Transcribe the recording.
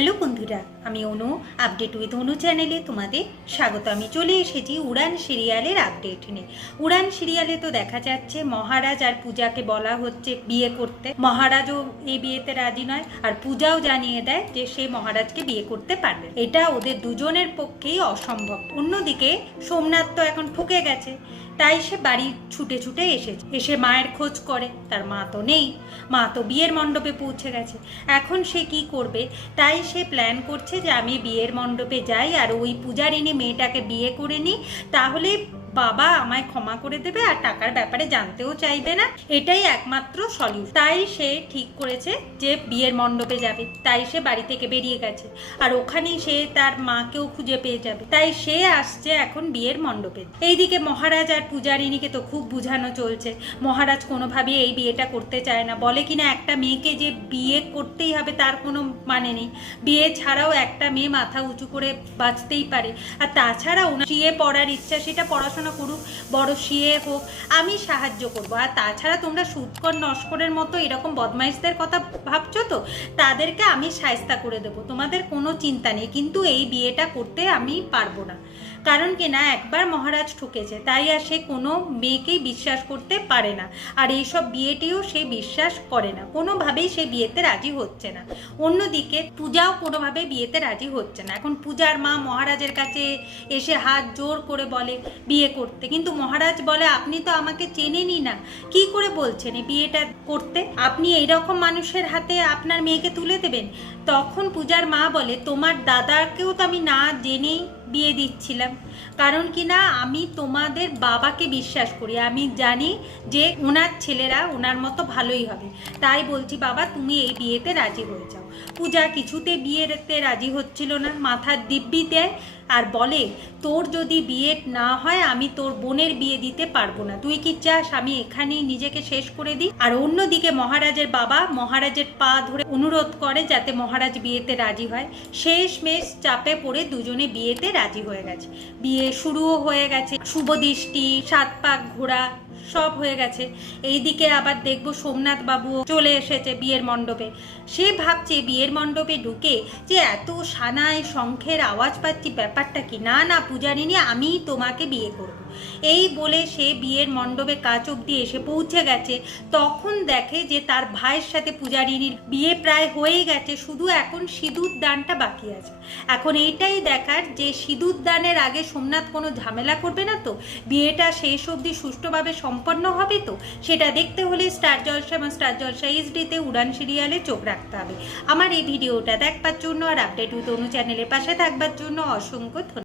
Hello বন্ধুরা, আমি অনু update with অনু চ্যানেলে তোমাদের স্বাগত। আমি চলে এসেছি উড়ান সিরিয়ালের আপডেট নিয়ে। উড়ান সিরিয়ালে তো দেখা যাচ্ছে মহারাজ আর পূজাকে বলা হচ্ছে বিয়ে করতে। মহারাজও এই বিয়েতে রাজি নয়, আর পূজাও জানিয়ে দেয় যে সে মহারাজকে বিয়ে করতে পারবে। এটা ওদের দুজনের পক্ষেই অসম্ভব। অন্যদিকে সোমনাথ তো এখন ঠকে গেছে। তাই সে বাড়ি ছুটে ছুটে এসেছে। এসে মায়ের খোঁজ করে। তার মা তো নেই। মা তো বিয়ের মণ্ডপে পৌঁছে গেছে। এখন সে কি করবে? তাই সে প্ল্যান করছে যে আমি বিয়ের মণ্ডপে যাই আর ওই পূজারিনী মেয়েটাকে বিয়ে করে নিই। তাহলে বাবা আমায় ক্ষমা করে দেবে আর টাকার ব্যাপারে জানতেও চাইবে না। এটাই একমাত্র সলিউশন। তাই সে ঠিক করেছে যে বিয়ের মণ্ডপে যাবে। তাই সে বাড়ি থেকে বেরিয়ে গেছে। আর ওখানেই সে তার মাকেও খুঁজে পেয়ে যাবে। তাই সে আসছে এখন বিয়ের মণ্ডপে। এইদিকে মহারাজ আর পূজারিনীকে তো খুব বুঝানো চলছে। মহারাজ কোনোভাবেই এই বিয়েটা করতে চায় না। বলে কিনা একটা মেয়েকে যে বিয়ে করতেই হবে তার কোনো মানে নেই। বিয়ে ছাড়াও একটা মেয়ে মাথা উঁচু করে বাঁচতেই পারে। আর তাছাড়া ওনার সিএ পড়ার ইচ্ছা, সেটা পড়াশোনা করুক, বড় সিএ হোক, আমি সাহায্য করব। আর তাছাড়া তোমরা সুৎকর, নস্করের মতো এরকম বদমাইশদের কথা ভাবছ তো, তাদেরকে আমি সায়স্তা করে দেবো। তোমাদের কোনো চিন্তা নেই, কিন্তু এই বিয়েটা করতে আমি পারব না। কারণ কি না, একবার মহারাজ ঠকেছে, তাই আর সে কোনো মেয়েকেই বিশ্বাস করতে পারে না। আর এইসব বিয়েটিও সে বিশ্বাস করে না। কোনোভাবেই সে বিয়েতে রাজি হচ্ছে না। অন্যদিকে পূজাও কোনোভাবে বিয়েতে রাজি হচ্ছে না। এখন পূজার মা মহারাজের কাছে এসে হাত জোর করে বলে বিয়ে করতে। কিন্তু মহারাজ বলে, আপনি তো আমাকে চেনেনই না। কি করে বলছেন এই বিয়েটা করতে? আপনি এইরকম মানুষের হাতে আপনার মেয়েকে তুলে দেবেন? তখন পূজার মা বলে, তোমার দাদাকেও তো আমি না জেনেই বিয়ে দিচ্ছিলাম। কারণ কি না, আমি তোমাদের বাবাকে বিশ্বাস করি। আমি জানি যে ওনার ছেলেরা ওনার মতো ভালোই হবে। তাই বলছি, বাবা, তুমি এই বিয়েতে রাজি হয়ে যাও। পূজা কিছুতে বিয়েতে রাজি হচ্ছিল না। মাথার দিব্যিতে আর বলে, তোর যদি বিয়ে না হয়, আমি তোর বোনের বিয়ে দিতে পারব না। তুই কি চাস আমি এখানেই নিজেকে শেষ করে দিই? আর অন্যদিকে মহারাজের বাবা মহারাজের পা ধরে অনুরোধ করে যাতে মহারাজ বিয়েতে রাজি হয়। শেষ মেশ চাপে পড়ে দুজনে বিয়েতে রাজি হয়ে গেছে। বিয়ে শুরুও হয়ে গেছে। শুভ দৃষ্টি, সাত পাক ঘোরা সব হয়ে গেছে। এইদিকে আবার দেখব সোমনাথ বাবু চলে এসেছে বিয়ের মণ্ডপে। সে ভাবছে বিয়ের মণ্ডপে ঢুকে যে এত সানায় শঙ্খের আওয়াজ পাচ্ছি ব্যাপারটা কি? না না পূজারিনী আমি তোমাকে বিয়ে করব। এই বলে সে বিয়ের মণ্ডপে কাচ অব্দি এসে পৌঁছে গেছে। তখন দেখে যে তার ভাইয়ের সাথে পূজারিনীর বিয়ে প্রায় হয়ে গেছে। শুধু এখন সিঁদুর দানটা বাকি আছে। এখন এইটাই দেখার যে সিঁদুর দানের আগে সোমনাথ কোনো ঝামেলা করবে না তো? বিয়েটা শেষ অবধি সুষ্ঠুভাবে সম্পন্ন হবে তো? সেটা দেখতে হলে স্টার জলসা এবং স্টার জলসা এইচডিতে উড়ান সিরিয়ালে চোখ রাখতে হবে। আমার এই ভিডিওটা দেখবার জন্য আর আপডেট অনু চ্যানেলের পাশে থাকবার জন্য অসংখ্য ধন্যবাদ।